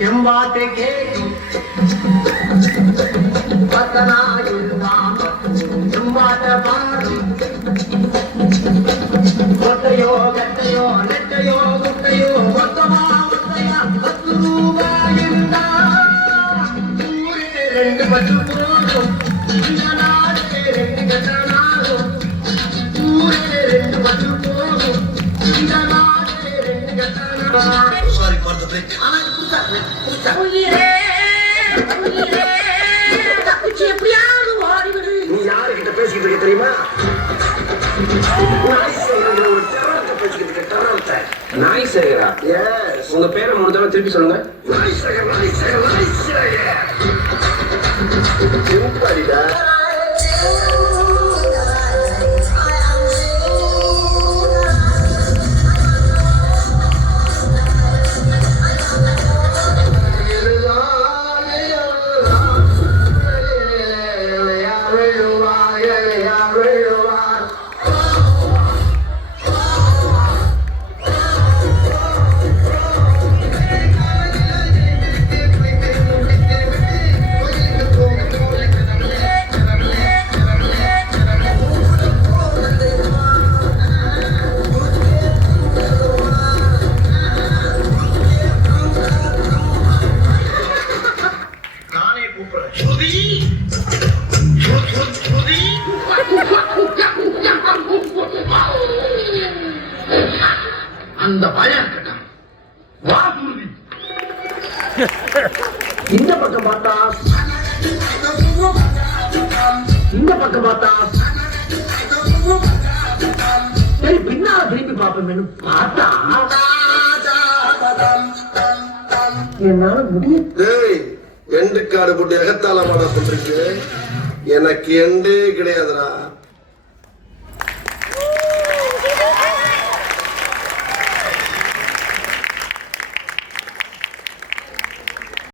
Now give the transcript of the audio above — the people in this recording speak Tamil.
ಕೆಂಬಾತೆ ಕೇಳು ಕೆಂಬಾಟ ಬಾರು ಒತ್ತೆಯೋ ಗಟ್ಟೆಯೋ ನೆಟ್ಟೆಯೋ ಗುಟ್ಟೆಯೋ ಒತ್ತವ ಒತ್ತೆಯ 10 ರೂಪಾಯಿಂದ ಊರಿಗೆ 2 ಬಟ್ಟು போதும் இந்த நாடே 2 கட்டணாகும் ಊರಿಗೆ 2 ಬಟ್ಟು போதும் இந்த நாடே 2 கட்டணாகும். Sorry for the break. உயிரே உயிரே தப்பிச்சு எப்படியாவது ஓடிவிடு. நீ யாருக்கிட்ட பேசிக்கிட்டு இருக்க தெரியுமா? நாய் சேகரா? எஸ். உங்க பேரை 3 தடவை திருப்பி சொல்லுங்க. நாய் சேகர், நாய் சேகர், நாய் சேகர். சிம்பிளிடா. அந்த பயம் இருக்கட்டும். வா குருவி. இந்த பக்கம் பார்த்தா இந்த பக்கம் பார்த்தா சரி பின்னால திரும்பி பார்ப்பேன் பார்த்தா என்னால முடியும். எண்டு காடு போட்டு எகத்தால மாடா போட்டிருக்கு. எனக்கு எண்டே கிடையாதுடா.